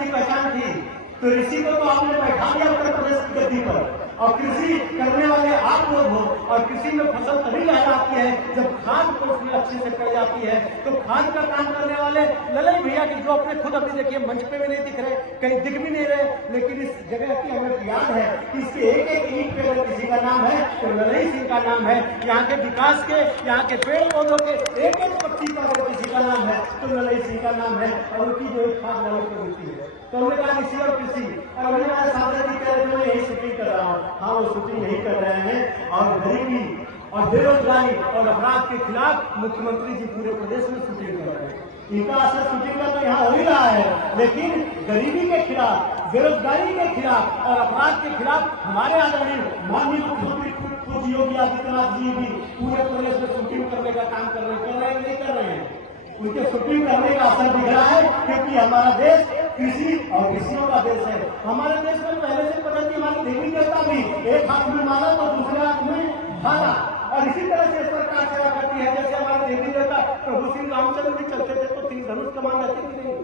की पहचान थी, तो ऋषि को तो आपने बैठा दिया उत्तर प्रदेश की गद्दी पर, और कृषि करने वाले आप लोग हो। और कृषि में फसल तभी लहराती है जब खाद को उसमें अच्छे से कर जाती है। तो खाद का काम करने वाले ललई भैया की जो अपने खुद अभी देखिए मंच पे भी नहीं दिख रहे, कहीं दिख भी नहीं रहे, लेकिन इस जगह की हमें याद है कि इसके एक एक ईंट पे अगर किसी का नाम है तो ललई सिंह का नाम है। यहाँ के विकास के, यहाँ के पेड़ पौधों के एक एक पत्ती पर अगर किसी का नाम है तो ललई सिंह का नाम है, और उनकी जो खाद ललई को मिलती है। तो हमने कहा ऋषि और कृषि, और हमने कहा सागर जी कह रहे थे मैं यही शूटिंग कर रहा हूँ। हाँ, वो शूटिंग नहीं कर रहे हैं, और गरीबी और बेरोजगारी और अपराध के खिलाफ मुख्यमंत्री जी पूरे प्रदेश में शूटिंग कर रहे हैं। इनका असर शूटिंग का तो यहाँ हो ही रहा है, लेकिन गरीबी के खिलाफ, बेरोजगारी के खिलाफ और अपराध के खिलाफ हमारे आदरणीय माननीय मुख्यमंत्री खुद योगी आदित्यनाथ जी भी पूरे प्रदेश में शूटिंग करने का काम कर रहे हैं, नहीं कर रहे हैं। उनके शूटिंग करने का असर दिख रहा है, क्योंकि हमारा देश कृषि और कृषियों का देश है। हमारे देश में पहले से पता कि हमारी देवी देवता भी एक हाथ में माला तो दूसरे हाथ में भाला, और इसी तरह से सरकार सेवा करती है। जैसे हमारे देवी देवता प्रभु श्री रामचंद्र भी चलते थे तो 3 धनुष कमान रहती थी नहीं,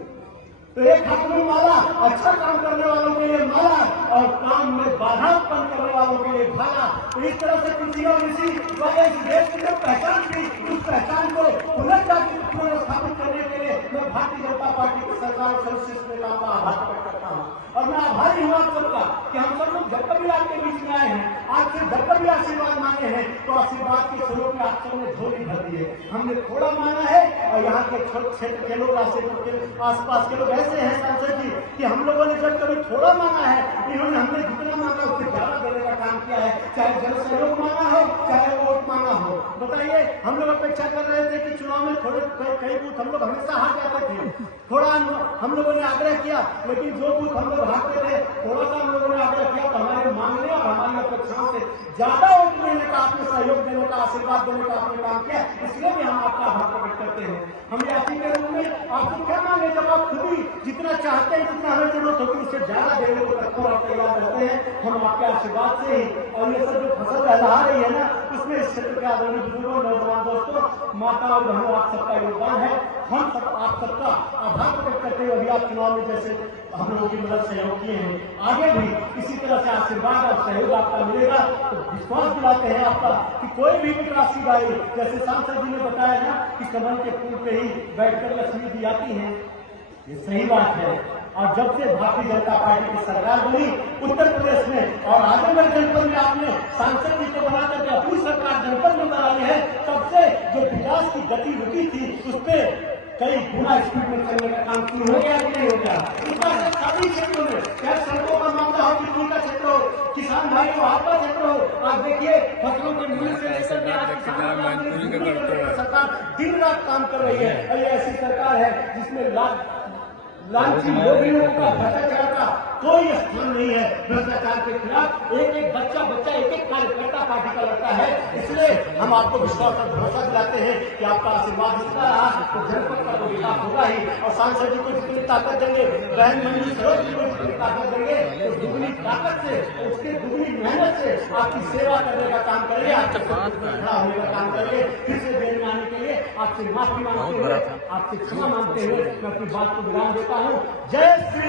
तो एक हाथ में माला, अच्छा काम करने वालों के लिए माला, और काम में बाधा उत्पन्न करने वालों के लिए भाला। तो इस तरह से कृषि और ऋषि इस देश की जो पहचान थी, उस पहचान को पुनर्स्थापित करने के लिए मैं भारतीय जनता पार्टी की सरकार सर्वश्रेष्ठ नेताओं का आभार प्रकट करता हूँ। और मैं आभारी हूँ आप सबका कि हम सब लोग जब कभी आपके बीच में आए हैं, आपसे जब कभी आशीर्वाद मांगे हैं, तो आशीर्वाद के स्वरूप में आप सबने झोली भर दी है। हमने थोड़ा मांगा है, और यहाँ के क्षेत्र के लोग, आसपास के लोग ऐसे हैं सांसद जी कि हम लोगों ने जब कभी थोड़ा मांगा है, इन्होंने हमने जितना मांगा उससे ज्यादा देने का काम किया है। चाहे जन सहयोग मांगा हो, चाहे वोट मांगा हो। बताइए, हम लोग अपेक्षा कर रहे थे कि चुनाव में थोड़े कई बूथ हम लोग हमेशा हार जाते थे, थोड़ा हम लोगों ने आग्रह किया, लेकिन जो बूथ हम लोग हारते थे, थोड़ा सा हम लोगों ने आग्रह किया तो हमारे मांगने और हमारी अपेक्षाओं से ज्यादा वोट देने का, आपने सहयोग देने का, आशीर्वाद देने का आपने काम किया, इसलिए भी हम आपका आभार प्रकट करते हैं। हम यात्री के रूप में आपको क्या मांगे, जब आप खुद ही जितना चाहते हैं, जितना हमें जरूरत होती है उससे ज्यादा देने को तत्पर आप तैयार रहते हैं। हम आपके आशीर्वाद से ही, और ये सब जो फसल लहरा रही है ना, उसमें इस क्षेत्र के आदरणीय बुजुर्गों, नौजवान दोस्तों, माता और बहनों, आप सबका योगदान है। हम सब आप सबका आभार प्रकट करते हुए अभी आप चुनाव में जैसे हम लोगों की मदद सहयोग किए हैं, आगे भी इसी तरह से आशीर्वाद और सहयोग आपका मिलेगा। तो विश्वास दिलाते हैं आपका कि कोई भी विकास की गाड़ी, जैसे सांसद जी ने बताया ना कि कमल के फूल पे ही बैठकर लक्ष्मी दी जाती है, ये सही बात है। और जब से भारतीय जनता पार्टी की सरकार बनी उत्तर प्रदेश में और आजमगढ़ जनपद में आपने सांसद जी को बनाकर के अपनी सरकार जनपद में बना ली है, तब से जो विकास की गति रुकी थी उस पर कई गुना स्पीड में चलने का काम शुरू हो गया कि नहीं हो गया। सभी क्षेत्रों में, चाहे सड़कों का मामला हो, बिजली का क्षेत्र हो, किसान भाई को आपका क्षेत्र हो, आप देखिए फसलों के मूल्य से लेकर सरकार दिन रात काम कर रही है। और ये ऐसी सरकार है जिसमें लालची लोगों का, भ्रष्टाचार का कोई स्थान नहीं है। भ्रष्टाचार के खिलाफ एक एक बच्चा, एक एक कार्यकर्ता पार्टी का लड़ता है। इसलिए हम आपको विश्वास और भरोसा दिलाते हैं कि आपका आशीर्वाद मिलता रहा तो जनपद का तो विकास होगा ही। और सांसद जी को जितनी ताकत देंगे, बहन मंजू सरोज जी को जितनी ताकत देंगे, तो दुगनी ताकत से, उसकी दुगनी मेहनत से आपकी सेवा करने का काम करेंगे, आपके खड़ा होने का काम करेंगे। फिर से देने आने के लिए आपसे माफी मांगते हुए, आपसे क्षमा मांगते हुए मैं अपनी बात को विराम देता हूँ। जय श्री